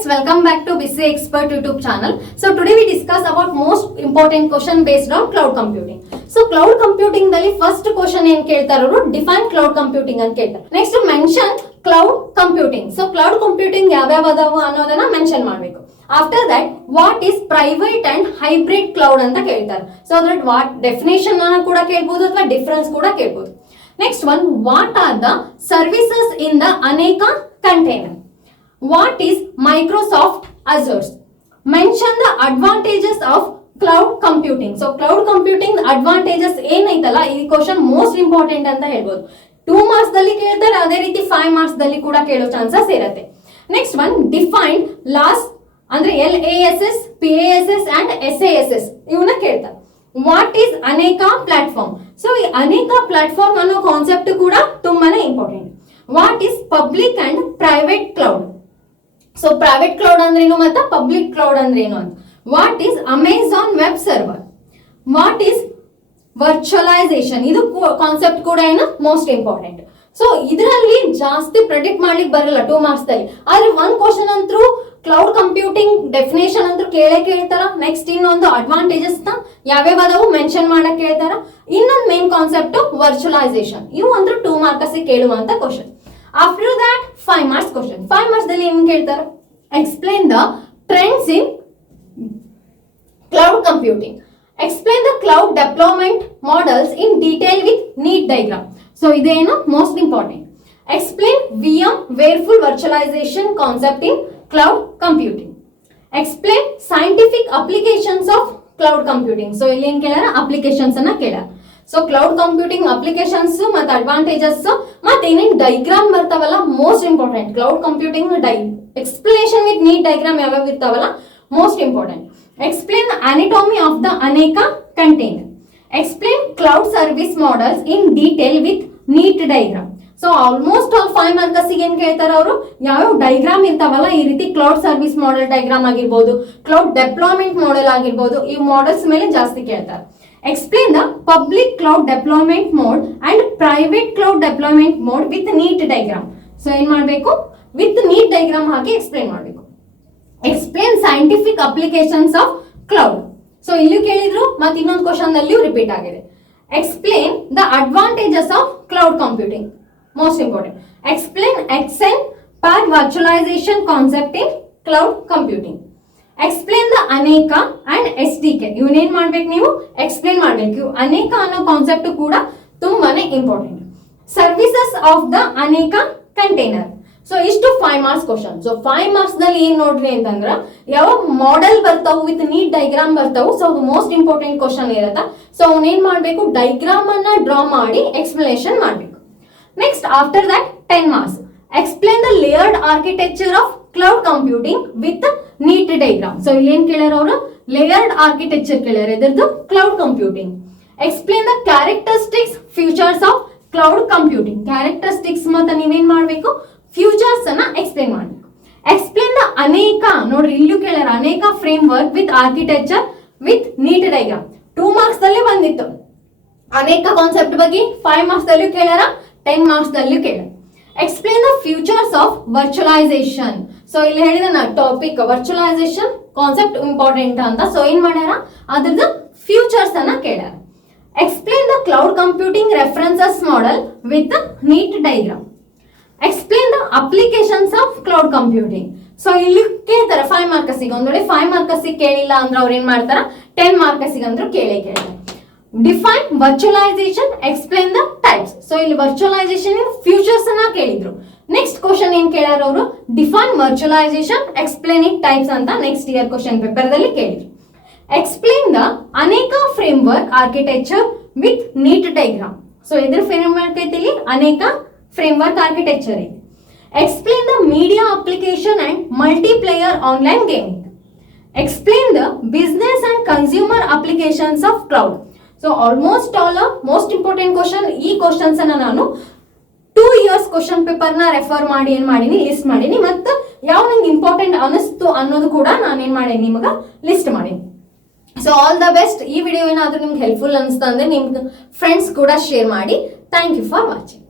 friends, welcome back to BCA Expert YouTube channel. So today we discuss about most important question based on cloud computing. So cloud computing ದಲ್ಲಿ first question ಏನ್ ಕೇಳ್ತಾರೆ ಅವರು define cloud computing ಅಂತ ಕೇಳ್ತಾರೆ. Next mention cloud computing. So cloud computing ಯಾವ್ಯಾವ ಅದಾವು ಅನ್ನೋದನ್ನ mention ಮಾಡಬೇಕು. After that what is private and hybrid cloud ಅಂತ ಕೇಳ್ತಾರೆ. So ಅದರ what definition ಅನ್ನ ಕೂಡ ಕೇಳಬಹುದು ಅಥವಾ difference ಕೂಡ ಕೇಳಬಹುದು. Next one, what are the services in the Aneka container? What is Microsoft Azure? Mention the advantages of cloud computing. So cloud computing advantages ಏನಾಯ್ತಲ್ಲ ಈ ಕ್ವಶನ್ ಮೋಸ್ಟ್ ಇಂಪಾರ್ಟೆಂಟ್ ಅಂತ ಹೇಳ್ಬೋದು. 2 ಮಾರ್ಕ್ಸ್ ದಲ್ಲಿ ಕೇಳ್ತಾರೆ, ಅದೇ ರೀತಿ 5 ಮಾರ್ಕ್ಸ್ ದಲ್ಲಿ ಕೂಡ ಕೇಳೋ ಚಾನ್ಸಸ್ ಇರುತ್ತೆ. ನೆಕ್ಸ್ಟ್ ಒನ್, ಡಿಫೈನ್ ಲಾಸ್ ಅಂದ್ರೆ LASS, PASS ಅಂಡ್ SASS ಇವನ್ನ ಕೇಳ್ತಾರೆ. What is Aneka platform? So ಈ ಅನೇಕ ಪ್ಲಾಟ್ಫಾರ್ಮ್ ಅನ್ನೋ ಕಾನ್ಸೆಪ್ಟ್ ಕೂಡ ತುಂಬಾನೇ important. What is public and private cloud? So private cloud ಅಂದ್ರೆ ಏನು ಮತ್ತೆ ಪಬ್ಲಿಕ್ ಕ್ಲೌಡ್ ಅಂದ್ರೆ ಏನು ಅಂತ. What is Amazon web server? What is virtualisation? ಇದು ಕಾನ್ಸೆಪ್ಟ್ ಕೂಡ ಏನು ಮೋಸ್ಟ್ ಇಂಪಾರ್ಟೆಂಟ್. ಸೊ ಇದರಲ್ಲಿ ಜಾಸ್ತಿ ಪ್ರೆಡಿಕ್ಟ್ ಮಾಡ್ಲಿಕ್ಕೆ ಬರಲ್ಲ 2 ಮಾರ್ಕ್ಸ್ ದಲ್ಲಿ, ಆದ್ರೆ ಒಂದ್ ಕ್ವಶನ್ ಅಂತೂ ಕ್ಲೌಡ್ ಕಂಪ್ಯೂಟಿಂಗ್ ಡೆಫಿನೇಷನ್ ಅಂತೂ ಕೇಳ್ತಾರ. ನೆಕ್ಸ್ಟ್ ಇನ್ನೊಂದು ಅಡ್ವಾಂಟೇಜಸ್ ನ ಯಾವ್ಯಾವ ಅದಾವು ಮೆನ್ಷನ್ ಮಾಡಕ್ ಕೇಳ್ತಾರ. ಇನ್ನೊಂದು ಮೇನ್ ಕಾನ್ಸೆಪ್ಟ್ ವರ್ಚುವಲೈಸೇಷನ್. ಇವು ಅಂದ್ರೆ 2 ಮಾರ್ಕ್ಸ್ ಕೇಳುವಂತ question. After that 5 marks question. 5 marks ದಲ್ಲಿ ಏನ್ ಕೇಳ್ತಾರ? Explain the trends in cloud computing. Explain the cloud deployment models in detail with neat diagram. So ಇದೇನು ಮೋಸ್ಟ್ ಇಂಪಾರ್ಟೆಂಟ್. ಎಕ್ಸ್ಪ್ಲೇನ್ VM ವೇರ್ಫುಲ್ virtualisation concept in cloud computing. Explain scientific applications of cloud computing. So ಇಲ್ಲಿ ಏನ್ ಕೇಳಾರ? Applications ಅನ್ನ ಕೇಳಾರ. So cloud computing applications ಮತ್ತೆ advantages ಮತ್ತೆ ಏನೇನ್ ಡೈಗ್ರಾಮ್ ಬರ್ತಾವಲ್ಲ most important. Cloud computing explanation with neat diagram ಯಾವ್ಯಾವ ಇರ್ತಾವಲ್ಲ most important. Explain anatomy of the Aneka container. Explain cloud service models in detail with neat diagram. So almost all 5 marks ಏನ್ ಕೇಳ್ತಾರ ಅವರು ಯಾವ್ಯಾವ ಡೈಗ್ರಾಮ್ ಇರ್ತಾವಲ್ಲ ಈ ರೀತಿ ಕ್ಲೌಡ್ ಸರ್ವಿಸ್ ಮಾಡೆಲ್ ಡೈಗ್ರಾಮ್ ಆಗಿರ್ಬೋದು, ಕ್ಲೌಡ್ ಡೆಪ್ಲಾಯ್ಮೆಂಟ್ ಮಾಡೆಲ್ ಆಗಿರ್ಬೋದು, ಈ ಮಾಡೆಲ್ಸ್ ಮೇಲೆ ಜಾಸ್ತಿ ಕೇಳ್ತಾರೆ. Explain the public cloud deployment mode and private cloud deployment mode with neat diagram. So ಏನ್ ಮಾಡ್ಬೇಕು? ವಿತ್ ನೀಟ್ ಡೈಗ್ರಾಮ್ ಹಾಕಿ ಎಕ್ಸ್ಪ್ಲೇನ್ ಮಾಡ್ಬೇಕು. Explain scientific applications of cloud. So ಇಲ್ಲಿ ಕೇಳಿದ್ರು ಮತ್ತೆ ಇನ್ನೊಂದು ಕ್ವಶನ್ ಅಲ್ಲಿ ರಿಪೀಟ್ ಆಗಿದೆ. Explain the advantages of cloud computing. Most important. Explain XN per virtualization concept in cloud computing. Explain the Aneka and SDK. ಇವನ್ನೇನ್ ಮಾಡ್ಬೇಕು ನೀವು ಎಕ್ಸ್ಪ್ಲೇನ್ ಮಾಡ್ಬೇಕು. ಅನೇಕ ಅನ್ನೋ ಕಾನ್ಸೆಪ್ಟ್ ಕೂಡ ತುಂಬಾನೇ important. Services of the Aneka container. So ಇಷ್ಟು 5 ಮಾರ್ಕ್ಸ್ ಕ್ವಶನ್. ಸೊ 5 ಮಾರ್ಕ್ಸ್ ನಲ್ಲಿ ಏನ್ ನೋಡ್ರಿ ಅಂತಂದ್ರ ಯಾವ ಮಾಡೆಲ್ ಬರ್ತಾವು ವಿತ್ ನೀಟ್ ಡೈಗ್ರಾಮ್ ಬರ್ತಾವು. ಸೊ ಅದು ಮೋಸ್ಟ್ ಇಂಪಾರ್ಟೆಂಟ್ ಕ್ವಶನ್ ಇರತ್ತ. ಸೊ ಅವನೇನ್ ಮಾಡ್ಬೇಕು? ಡೈಗ್ರಾಮ್ ಅನ್ನ ಡ್ರಾ ಮಾಡಿ ಎಕ್ಸ್ಪ್ಲನೇಷನ್ ಮಾಡ್ಬೇಕು. Next, after that 10 marks. Explain the layered architecture of cloud computing with neat diagram. So ಇಲ್ಲಿ ಏನ್ ಕೇಳ್ಯಾರ ಅವರು? layered architecture ಕೇಳ್ಯಾರ ಇದರದು cloud computing. Explain the characteristics features of cloud computing. characteristics ಮತ್ತೆ ನೀವೇನ್ ಮಾಡಬೇಕು? features ಅನ್ನ ಎಕ್ಸ್ಪ್ಲೇನ್ ಮಾಡಬೇಕು. Explain the ಅನೇಕ. ನೋಡ್ರಿ ಇಲ್ಲೂ ಕೇಳ್ಯಾರ ಅನೇಕ framework with architecture with neat diagram. 2 marks ದಲ್ಲಿ ಬಂದಿತ್ತು ಅನೇಕ ಕಾನ್ಸೆಪ್ಟ್ ಬಗ್ಗೆ. 5 ಮಾರ್ಕ್ಸ್ ದಲ್ಲಿ ಕೇಳ್ಯಾರ, 10 ಮಾರ್ಕ್ಸ್ ದಲ್ಲಿ ಕೇಳ. Explain the futures of virtualisation. So ಇಲ್ಲಿ ಹೇಳಿದ ಟಾಪಿಕ್ ವರ್ಚುವಲೈಸೇಷನ್ ಕಾನ್ಸೆಪ್ಟ್ ಇಂಪಾರ್ಟೆಂಟ್ ಅಂತ. ಸೊ ಏನ್ ಮಾಡ್ಯಾರ? ಅದ್ರದ್ದು ಫ್ಯೂಚರ್ಸ್ ಅನ್ನ ಕೇಳ್ಯಾರ. Explain the cloud computing references model with neat diagram. Explain the applications of cloud computing. So ಇಲ್ಲಿ ಕೇಳ್ತಾರೆ 5 ಮಾರ್ಕ್ಸಿಗೆ. ಒಂದ್ ವೇಳೆ 5 ಮಾರ್ಕ್ಸಿಗೆ ಕೇಳಿಲ್ಲ ಅಂದ್ರೆ ಅವ್ರು ಏನ್ ಮಾಡ್ತಾರ? 10 ಮಾರ್ಕ್ಸಿಗೆ ಅಂದ್ರೂ ಕೇಳ್ತಾರೆ. Define virtualisation. Explain the types. So ಇಲ್ಲಿ ವರ್ಚುವಲೈಸೇಷನ್ ಫ್ಯೂಚರ್ಸ್ ಅನ್ನ ಕೇಳಿದ್ರು. ನೆಕ್ಸ್ಟ್ ಕ್ವಶನ್ ಏನ್ ಕೇಳ್ಯಾರ ಅವರು? Define virtualisation, explain it types ಅಂತ ನೆಕ್ಸ್ಟ್ ಇಯರ್ ಕ್ವಶನ್ ಪೇಪರ್ ದಲ್ಲಿ ಕೇಳಿದ್ರು. Explain the Aneka framework architecture with neat diagram. So ಇದ್ರ ಫ್ರೇಮ್ ವರ್ಕ್ ಐತಿ ಇಲ್ಲಿ ಅನೇಕ ಫ್ರೇಮ್ ವರ್ಕ್ ಆರ್ಕಿಟೆಕ್ಚರ್ ಐತಿ. Explain the media application and multiplayer online gaming. Explain the business and consumer applications of cloud. So almost all most important question. ಈ questions ಅನ್ನ ನಾನು 2 years question paper ನ refer ಮಾಡಿ ಏನ್ ಮಾಡೀನಿ ಲಿಸ್ಟ್ ಮಾಡೀನಿ. ಮತ್ತೆ ಯಾವ ನಂಗೆ ಇಂಪಾರ್ಟೆಂಟ್ ಅನಿಸ್ತು ಅನ್ನೋದು ಕೂಡ ನಾನು ಏನ್ ಮಾಡೀನಿ ನಿಮಗ ಲಿಸ್ಟ್ ಮಾಡೀನಿ. So all the best. ಈ ವಿಡಿಯೋ ಏನಾದ್ರೂ ನಿಮ್ಗೆ ಹೆಲ್ಪ್ಫುಲ್ ಅನಿಸ್ತಾ ಅಂದ್ರೆ ನಿಮ್ಗೆ ಫ್ರೆಂಡ್ಸ್ ಕೂಡ ಶೇರ್ ಮಾಡಿ. Thank you for watching.